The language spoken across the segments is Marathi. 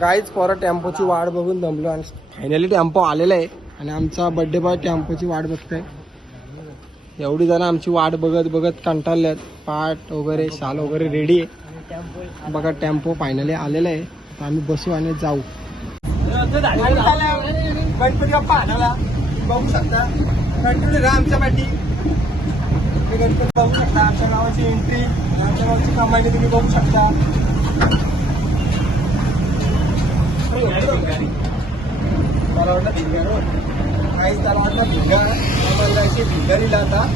गाईच पोरं टेम्पोची वाट बघून दमलो आणि फायनली टेम्पो आलेला आहे. आणि आमचा बड्डे बॉय टेम्पोची वाट बघतोय. एवढी जण आमची वाट बघत बघत कंटाळल्यात. पाट वगैरे शाल वगैरे रेडी आहे. बघा टेम्पो फायनली आलेला आहे. तर आम्ही बसू आणि जाऊ. गणपती बाप्पा आलेला बघू शकता. कंटिन्यू राहा आमच्यासाठी गणपती बघू शकता. आमच्या गावाची एंट्री आमच्या गावाची कमाई तुम्ही बघू शकता. मला वाटलं भिंगार काही त्याला वाटलं भिंगार आम्हाला जायचे भिंगारीला आता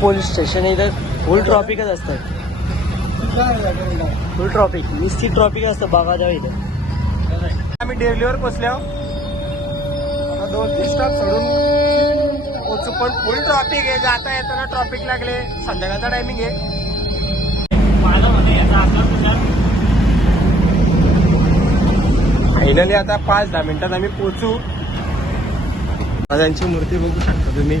पोलीस स्टेशन इथं फुल ट्रॉफिकच असतं फुल ट्रॉफिक निश्चित ट्रॉफिक असतं बागाजाव इथं. आम्ही डेवलीवर पोचलो आता दोन तीन स्टॉप सोडून पोचू पण फुल ट्रॉफिक आहे. जाता येताना ट्रॉफिक लागले. संध्याकाळचा टायमिंग आहे. फायनली आता पाच दहा मिनिटात आम्ही पोचू महाराजांची मूर्ती बघू शकता तुम्ही.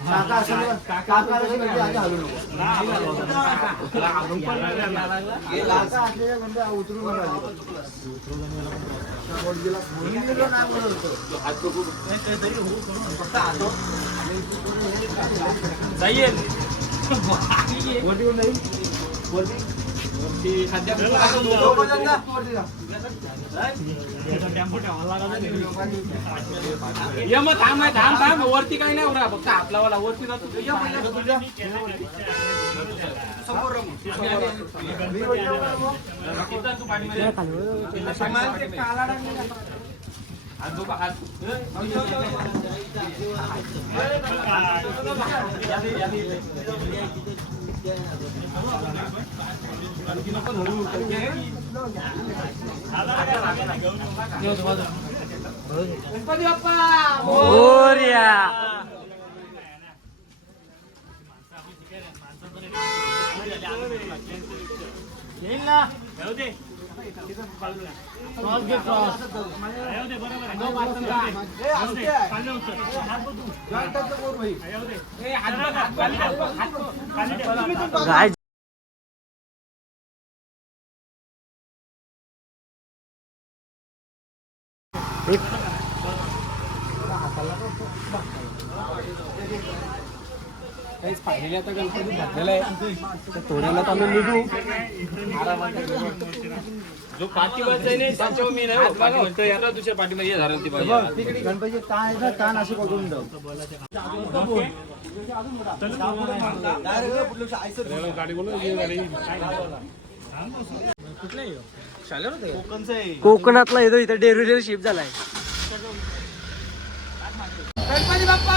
काका असं काका असं म्हणजे आधी हलू नको काका असलेल्या म्हणजे म्हणून नाही होतो. वरती जाईल? वरती? जा. ये मग थांब आहे, थांब थांब. वरती काही नाही उरा फक्त आपला वाला वरती जातो. ये मग, जाऊ. गणपती बाप्पा मोरया येईल ना येऊ दे क्रॉस घे क्रॉस येऊ दे बरोबर आहे. नो पार्सल का? ए, असते आहे. खाली उचल. जॉईंट टचचं बोर भाई. येऊ दे. ए, हात बघ, हात खाली ठेव, हात खाली ठेव. गाय काहीच फायनली आता गणपती भरलेला आहे तर थोड्याला आम्ही निघू जो पाठीवरचा आहे नाही, त्याच्यावर मी नाही होत. पाठीवरचं आहे, आता दुसऱ्या पाठीमध्ये झालं ती बाई. तिकडे गणपती ताण आहे ना, ताण अशी पकडून ठेव. Direct कुठलं आईचं कोकणचं आहे. कोकणातला येतो इथं डेरिव्हेटिव्ह शिफ्ट झालाय गणपती बाप्पा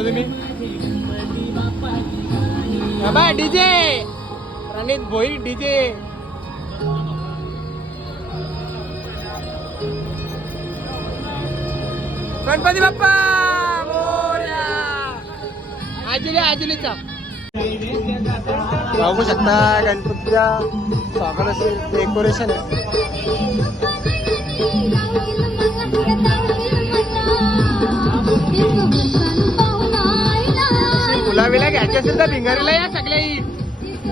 शकता तुम्ही? बाबा डीजे रणित भोई डीजे गणपती बाप्पा मोरया आजुली आजुलीचा. बघू शकता गणपतीच्या स्वागत असेल डेकोरेशन आहे बिला घ्यायची असेल तर भिंगारीला या सगळ्याही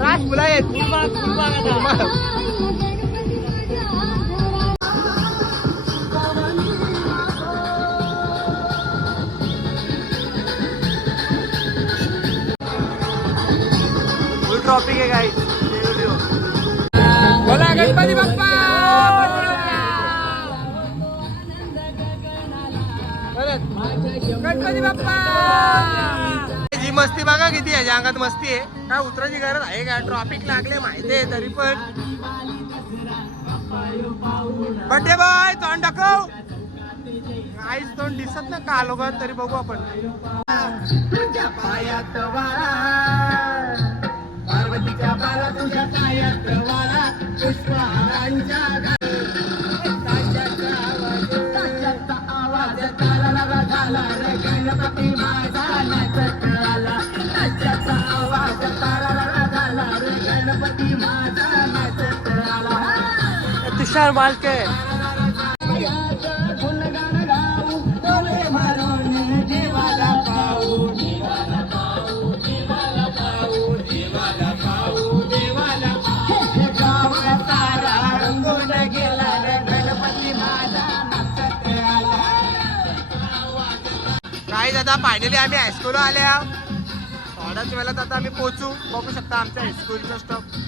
रास फुला आहेत फुलबाग. फुल ट्रॉपिक आहे काही बोला गणपती बाप्पा परत. गणपती बाप्पा ही मस्ती बघा किती आहे अंगात मस्ती आहे. काय उतरायची गरज आहे का? ट्रॉफिक लागले माहिती आहे तरी पण. बड्डे बाय तोंड दाखव. काहीच तोंड दिसत ना कालोगात तरी बघू आपण. पार्वतीच्या तुझ्या पायात वाला पुष्पहारांच्या आवाज ताराला झाला रे गणपती माझा नाचत बालके काही दादा फायनली आम्ही हायस्कूलला आले आहोत थोड्याच वेळात आता आम्ही पोचू बघू शकता आमच्या हायस्कूलचा स्टॉप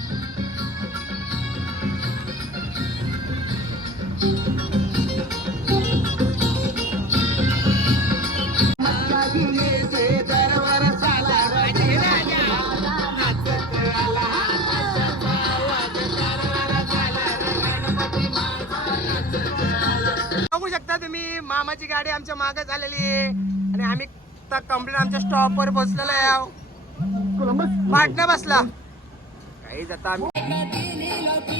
बघू शकता तुम्ही मामाची गाडी आमच्या मागे झालेली आहे आणि आम्ही कंप्लीट आमच्या स्टॉपवर पोहोचलेलो आहे आहो. पाटणा बसला काहीच आता आम्ही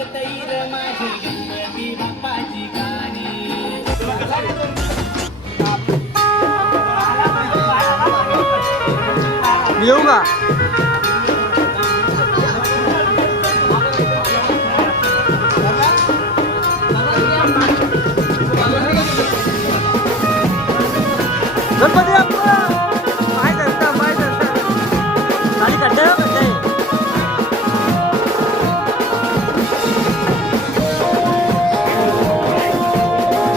सांगता माझी बाप्पाची गाणी. येऊ का?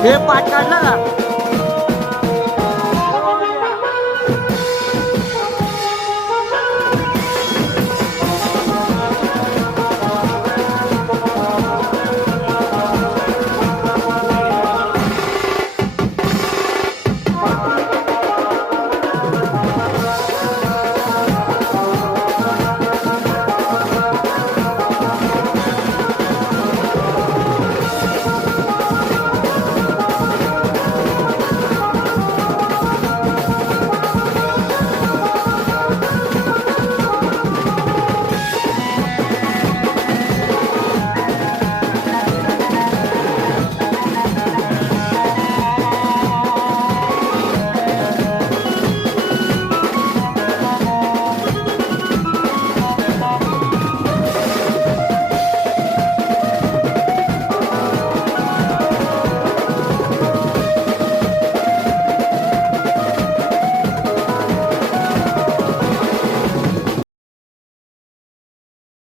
हे पाठ काढला का